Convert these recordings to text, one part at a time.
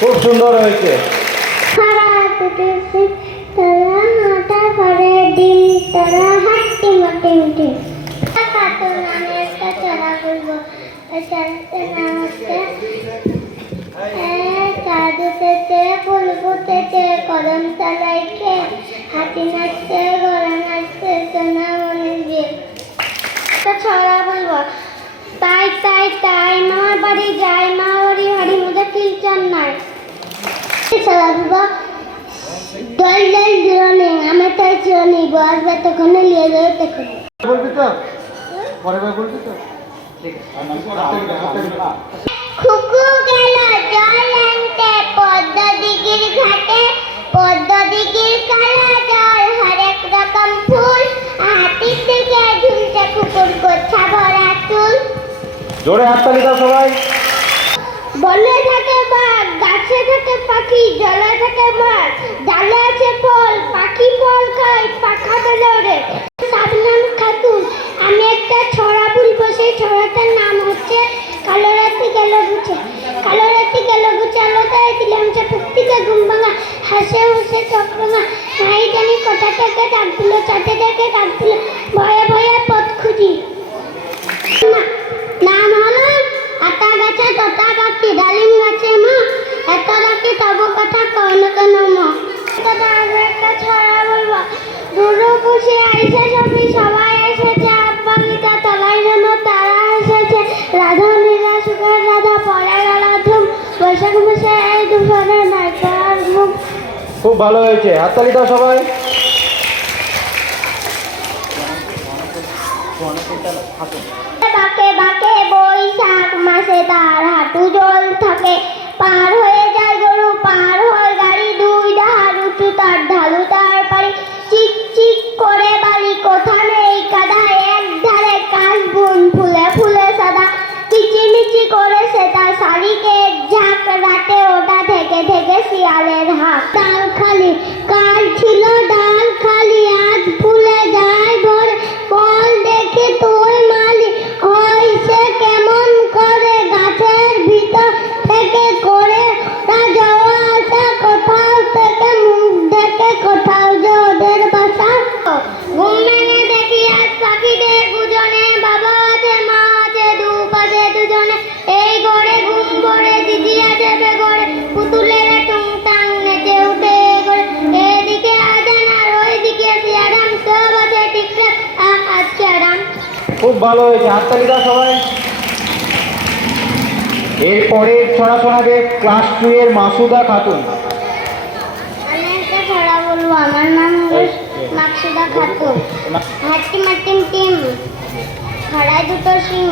খুব সুন্দর হয়েছে। কদম তলাইকে হাতি নাচছে, ঘোড়া নাচছে, সোনা মনে দিয়ে ছড়া বলবো। তাই তাই তাই মামার বাড়ি যাই, মা বাড়ি হাড়ি মধ্যে টিচার নাই। ছড়া বলবো, দল দল জিরোনি, আমি তাই চিরনি বসবে তখন নিয়ে যাবে তখন। বলবি তো? পরে বলবি তো? ঠিক আছে। খুকু গেল জল আনতে পদ্মা দিঘির ঘাটে, পদ্মা দিঘির কালা জল, হরেক রকম ফুল, হাতির দিকে ঝুলছে খুকুর গোছা ভরা চুল। জোরে হাততালি দাও সবাই। বনে থাকে বাঘ, গাছে থাকে পাখি, জলে থাকে মাছ, ডালে আছে ফল, পাখি ফল খায়, পাখা মেলে ওড়ে। সাবনাম খাতুন, আমি একটা ছড়া বলবো, সেই ছড়াটার নাম হচ্ছে কালো রাতে গেল গুছে। কালো রাতে গেল গুছে, আলোটায় দিলাম চাপুক থেকে ঘুম ভাঙা, হাসে হুসে চোখ ভাঙা, নাই জানি কোথা থেকে ডাক দিল, চাটে থেকে ডাক দিল, ভয়ে ভয়ে পথ খুঁজি। নাম হলো আতা গাছে তোতা পাখি, ডালিম গাছে মা, এত ডাকি তবু কথা কয় না কেন মা। একটা ছড়া বলবো, দুর্গা পুষে আইসে সবই, সবাই এসেছে, আব্বা গীতা তলায় যেন তারা এসেছে, রাধা নীলা সুখের রাধা পড়ে গেল ধুম, বৈশাখ মাসে এই দুপুরে নাইকার ঘুম। খুব ভালো হয়েছে, হাততালি দাও সবাই। বাকে বাকে বৈশাখ মাসে তার হাঁটু জল থাকে, পার হয়ে যায় গরু, পার হয়ে গাড়ি, দুই ধার উঁচু তার ঢালু তার পারি, চিক চিক করে বাড়ি, কোথা নেই কাদা, এক ধারে কাশ বুন ফুলে ফুলে সাদা, কিচিমিচি করে সে তার শাড়িকে ঝাঁক, রাতে ওটা থেকে থেকে শিয়ালের হাঁক। ডাল খালি কাল ছিল ডাল খালি, আজ ফুলে যায় ভরে, ফল দেখে তোর মালি হইছে কেমন করে, গাছের ভিতর থেকে করে তা যাওয়া আসা, কোথাও থেকে মুখ দেখে কোথাও যে ওদের বাসা। ঘুম ভেঙে দেখি আজ পাখিদের গুজনে, বাবা আছে মা আছে দুপাশে দুজনে, এই ঘরে ঘুম ভরে দিদি আছে বেঘরে, পুতুলেরা টুংটাং নেচে উঠে ঘরে, এদিকে আজান আর ওইদিকে সিয়ারাম, সব আছে ঠিকঠাক আজকে আরাম। খুব ভালো হয়েছে, হাততালি দাও সবাই। এরপরে ছড়া শোনাবে ক্লাস 2 এর মাসুদা খাতুন। আমি একটা ছড়া বলবো, আমার নাম হলো মাকসুদা খাতুন। হাট্টি মাটিম টিম, ছড়ায় দুটো সিং,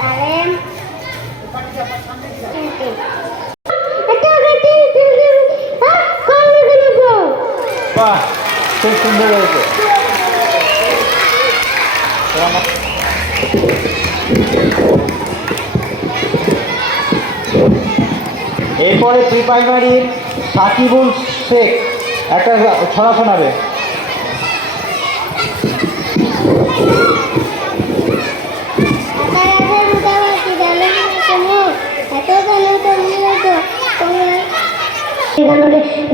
তারে বাহ, খুব সুন্দর হয়েছে। এরপরে প্রি প্রাইমারির সাকিবুল শেখ একটা ছড়া শোনাবে।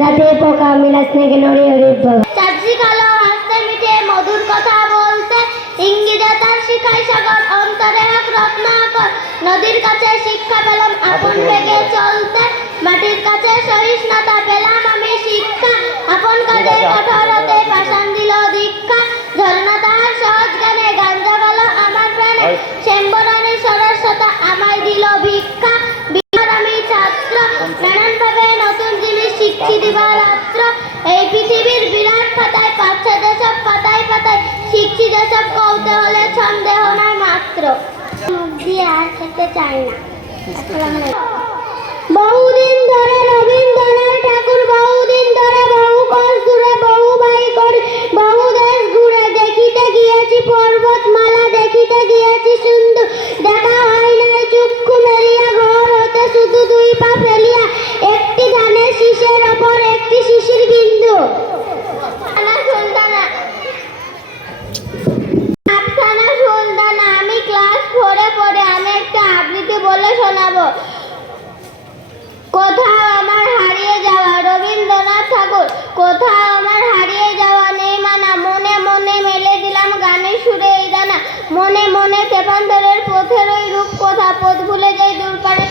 রাতে পোকা মিলাস নেগে নড়ে ওরে চাচি কালো হাসতে মিঠে মধুর কথা বলতে, ইঙ্গিতে তার শিখাই সাগর অন্তরে এক রত্নাকর, নদীর কাছে শিক্ষা পেলাম আপন বেগে চলতে, মাটির কাছে সহিষ্ণুতা পেলাম আমি শিক্ষা, আপন কাজে কঠোরতে পাষাণ দিল দীক্ষা, ঝর্ণা তাহার সহজ জ্ঞানে গাঞ্জা গেল আমার প্রাণে, শ্যামবরণী সরস্বতা আমায় দিল ভিক্ষা, বিহার আমি ছাত্র, নানানভাবে নতুন জিনিস শিখছি দিবারাত্র, এই পৃথিবীর বিরাট খাতায় পাচ্ছে যেসব পাতায় পাতায়, শিখছি যেসব কৌতূহলে সন্দেহ নয় মাত্র, মুখ দিয়ে আর খেতে চাই না। বহুদিন ধরে রবীন্দ্রনাথ ঠাকুর, বহুদিন ধরে বহু কোষ দূরে বহু বাই করে বহু দেশ ঘুরে, দেখিতে গিয়েছি পর্বতমালা, দেখিতে গিয়েছি সুন্দর, দেখা হয় না চক্ষু মেলিয়া, ঘর হতে শুধু দুই পা ফেলিয়া, একটি ধানের শীষের ওপর একটি শিশির বিন্দু। আমি ক্লাস 4-এ পড়ে, আমি একটা আবৃত্তি বলে শোনাবো। কোথাও আমার হারিয়ে যাওয়া নেই মানা, মনে মনে মেলে দিলাম গানের সুরে এই দানা, মনে মনে তেপান্তরের পথের ওই রূপ কোথা, পথ ভুলে যাই দূর পারে